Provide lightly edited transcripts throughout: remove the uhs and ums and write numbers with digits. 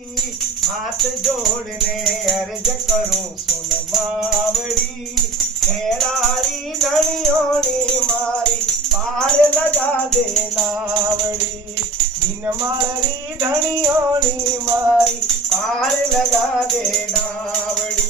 हाथ जोड़ने अर्ज करूं सुन मावड़ी, खेड़ारी धनियोनी मारी पार लगा दे नावड़ी। बिन मारी धनियोनी मारी पार लगा दे नावड़ी।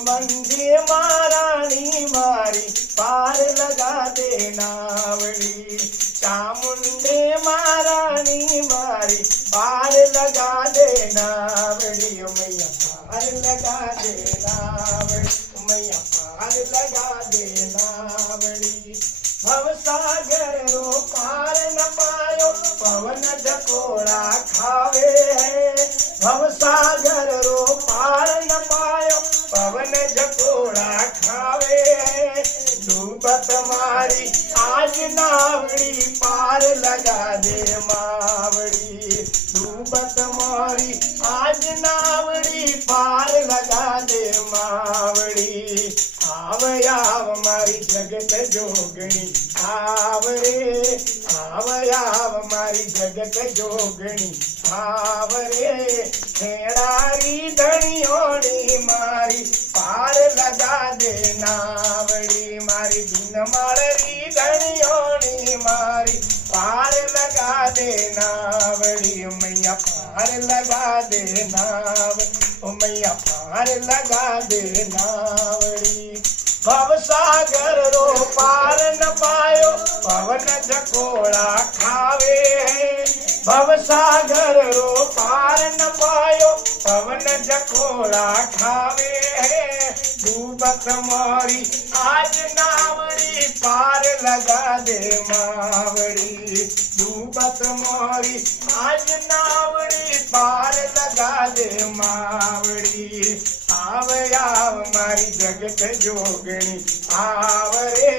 मंजे महारानी मारी पार लगा दे नावड़ी। चामुंडे महारानी मारी पार लगा दे नावड़ी। मैया पार लगा दे नावड़ी, मैया पार लगा दे नावड़ी। भवसागर रो पार न पायो पवन झकोड़ा खावे है। भवसागर रो पार न पायो पवन झकोड़ा खावे है। डूबत मारी आज नावड़ी पार लगा दे मावड़ी। डूबत मारी आज नावड़ी पार लगा दे मावड़ी। आव आव मारी जगत जोगणी आव रे। आव मारी जगत जोगणी आव रे। खेड़ारी धनियोनी मारी पार लगा दे नावड़ी। मारी बिन मारी धनियोनी मारी पार लगा दे नावड़ी। मैया पार लगा दे नावड़ी, मैया पार लगा दे नावड़ी। भवसागर रो पार न पायो पवन झकोड़ा खावे है। भवसागर रो पार न पायो पवन झकोड़ा खावे है। डूबत मारी आज नावड़ी पार लगा दे मावड़ी। डूबत मारी आज नावड़ी पार लगा दे मावड़ी। आव मारी जगत जोगणी आव रे।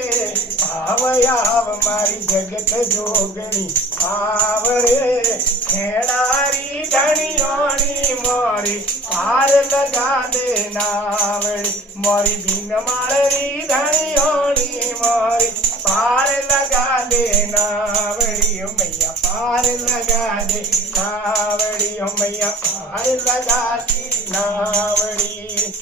आव मारी जगत जोगणी आव रे। खेड़ारी धनियोनी मारी पार लगा दे नावड़ी। मारी बिन मारी धनियोनी मारी पार लगा दे नावड़ी। मैया पार लगा दे नावड़ी, मैया पार लगा दे नावड़ी।